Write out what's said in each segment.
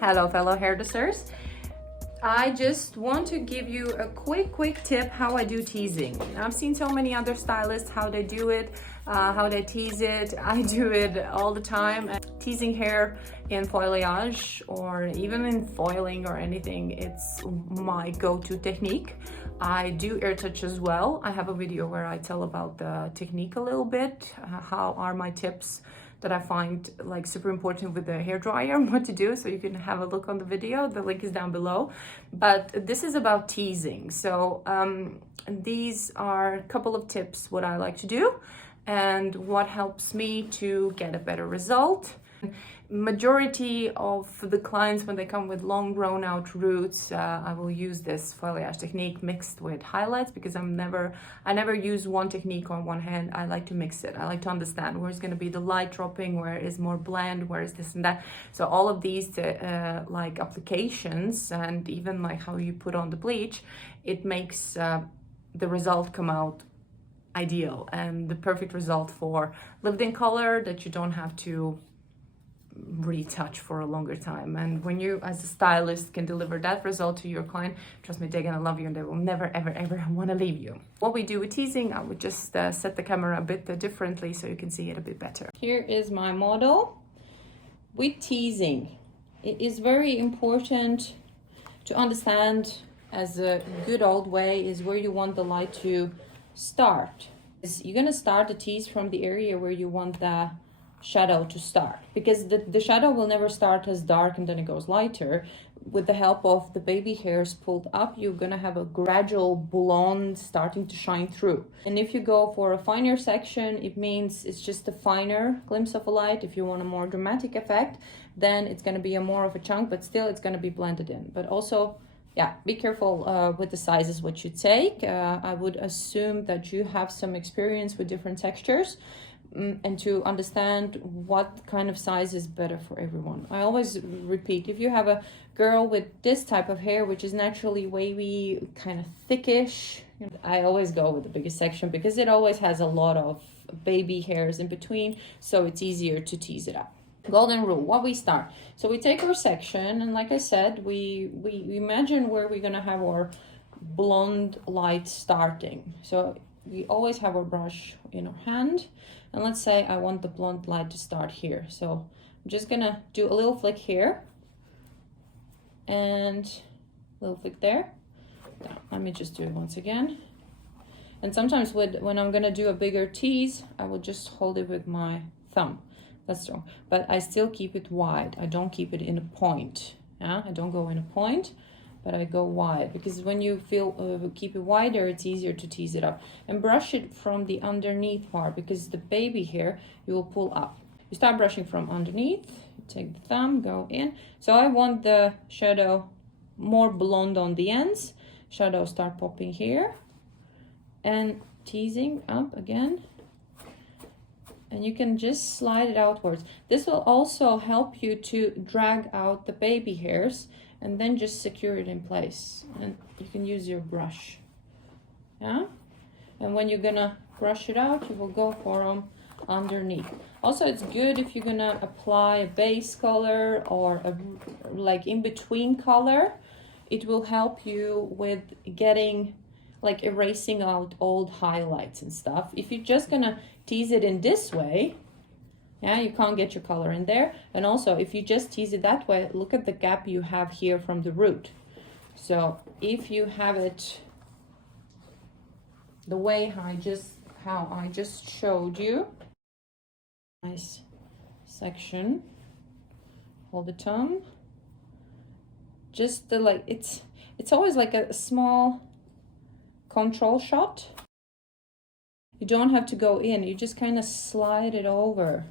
Hello fellow hairdressers. I just want to give you a quick tip how I do teasing. I've seen so many other stylists how they do it, how they tease it. I do it all the time. Teasing hair in foliage or even in foiling or anything, it's my go-to technique. I do air touch as well. I have a video where I tell about the technique a little bit, how are my tips that I find like super important with the hairdryer, what to do, so you can have a look on the video. The link is down below. But this is about teasing. So these are a couple of tips what I like to do and what helps me to get a better result. Majority of the clients, when they come with long grown out roots, I will use this foliage technique mixed with highlights, because I never use one technique on one hand. I like to mix it. I like to understand where's going to be the light dropping, where is more blend, where is this and that. So all of these like applications and even like how you put on the bleach, it makes the result come out ideal and the perfect result for lived-in color that you don't have to retouch for a longer time. And when you as a stylist can deliver that result to your client, trust me, they're gonna love you and they will never ever want to leave you. What we do with teasing, I would just set the camera a bit differently so you can see it a bit better. Here is my model. With teasing, it is very important to understand, as a good old way, is where you want the light to start. You're gonna start the tease from the area where you want the shadow to start, because the shadow will never start as dark and then it goes lighter. With the help of the baby hairs pulled up, you're gonna have a gradual blonde starting to shine through. And if you go for a finer section, it means it's just a finer glimpse of a light. If you want a more dramatic effect, then it's gonna be a more of a chunk, but still it's gonna be blended in. But also, yeah, be careful with the sizes what you take. I would assume that you have some experience with different textures, and to understand what kind of size is better for everyone. I always repeat, if you have a girl with this type of hair, which is naturally wavy, kind of thickish, I always go with the biggest section because it always has a lot of baby hairs in between, so it's easier to tease it up. Golden rule, what we start. So we take our section, and like I said, we imagine where we're gonna have our blonde light starting. So we always have our brush in our hand, and let's say I want the blonde light to start here. So I'm just gonna do a little flick here and a little flick there. Now, let me just do it once again. And sometimes when I'm gonna do a bigger tease, I will just hold it with my thumb. That's true, but I still keep it wide. I don't keep it in a point. Yeah, I don't go in a point, but I go wide, because when you keep it wider, it's easier to tease it up. And brush it from the underneath part, because the baby hair you will pull up. You start brushing from underneath, take the thumb, go in. So I want the shadow more blonde on the ends. Shadow start popping here and teasing up again. And you can just slide it outwards. This will also help you to drag out the baby hairs and then just secure it in place. And you can use your brush. Yeah? And when you're gonna brush it out, you will go for them underneath. Also, it's good if you're gonna apply a base color or a like in-between color. It will help you with getting, like, erasing out old highlights and stuff. If you're just gonna tease it in this way, yeah, you can't get your color in there. And also, if you just tease it that way, look at the gap you have here from the root. So if you have it the way how I just showed you, nice section, hold the thumb, just the, like, it's always like a small control shot. You don't have to go in, you just kind of slide it over.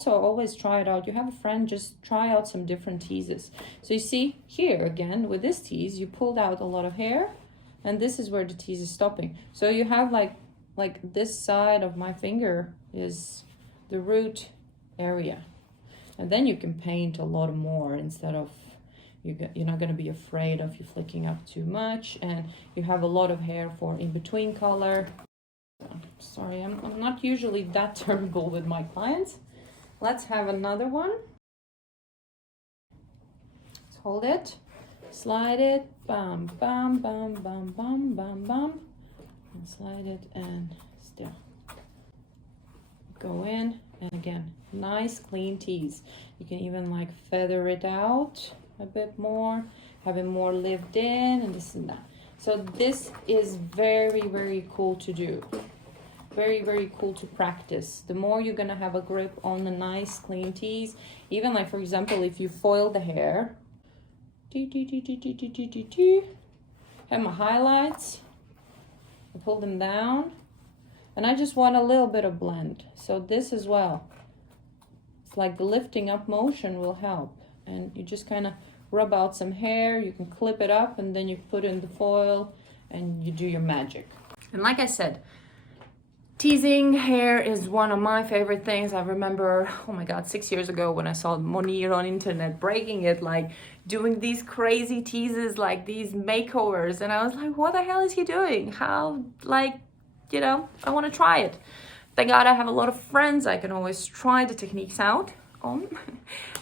So always try it out. You have a friend, just try out some different teases. So you see here again with this tease, you pulled out a lot of hair, and this is where the tease is stopping. So you have like this side of my finger is the root area, and then you can paint a lot more instead of you're not going to be afraid of you flicking up too much, and you have a lot of hair for in between color. Sorry, I'm not usually that terrible with my clients. let's have another one. Let's hold it, slide it, bum, bum, bum, bum, bum, bum, bum, and slide it and still. Go in, and again, nice clean tease. You can even like feather it out a bit more, have it more lived in, and this and that. So this is very, very cool to do. Very, very cool to practice. The more you're gonna have a grip on the nice clean tease, even like for example, if you foil the hair, have my highlights, I pull them down, and I just want a little bit of blend. So this as well, it's like the lifting up motion will help. And you just kind of rub out some hair, you can clip it up, and then you put in the foil and you do your magic. And like I said, teasing hair is one of my favorite things. I remember, oh my God, 6 years ago when I saw Monir on internet breaking it, like doing these crazy teases, like these makeovers. And I was like, what the hell is he doing? How, like, you know, I want to try it. Thank God I have a lot of friends I can always try the techniques out on.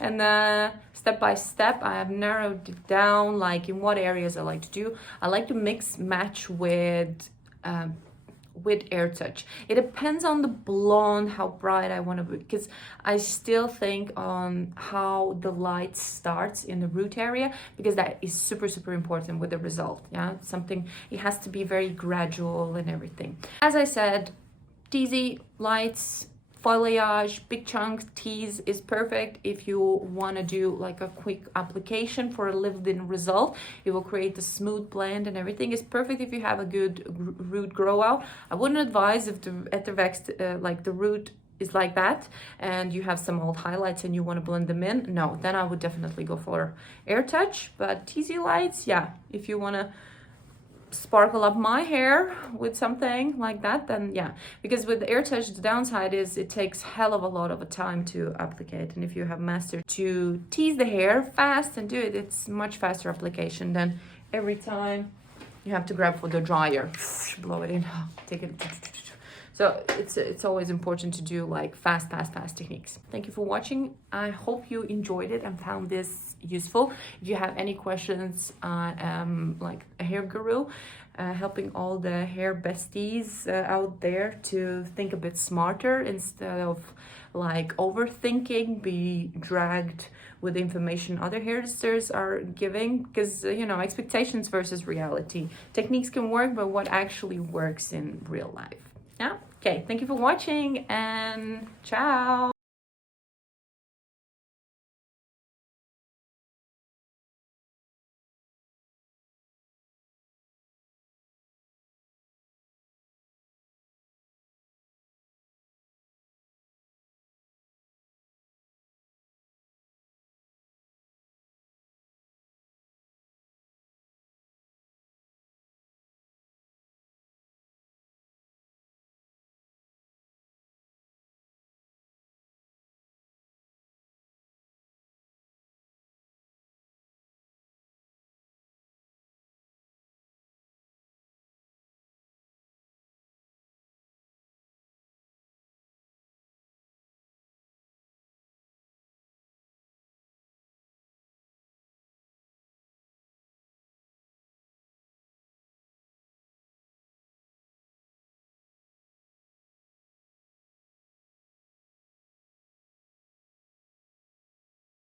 And step by step, I have narrowed it down, like in what areas I like to do. I like to mix match with air touch. It depends on the blonde, how bright I want to be, because I still think on how the light starts in the root area, because that is super, super important with the result. Yeah, something, it has to be very gradual and everything. As I said, teasy, lights, foliage, big chunk tease is perfect if you want to do like a quick application for a lived-in result. It will create a smooth blend and everything. It's perfect if you have a good root grow out. I wouldn't advise if the like the root is like that and you have some old highlights and you want to blend them in. No, then I would definitely go for air touch. But teasy lights, yeah, if you want to sparkle up my hair with something like that, then yeah, because with the air touch the downside is it takes hell of a lot of a time to applicate, and if you have mastered to tease the hair fast and do it, it's much faster application than every time you have to grab for the dryer, blow it in, take it. So it's always important to do like fast techniques. Thank you for watching. I hope you enjoyed it and found this useful. If you have any questions, I am like a hair guru, helping all the hair besties out there to think a bit smarter instead of like overthinking, be dragged with the information other hairstylists are giving, because you know, expectations versus reality. Techniques can work, but what actually works in real life? Yeah. Okay, thank you for watching and ciao.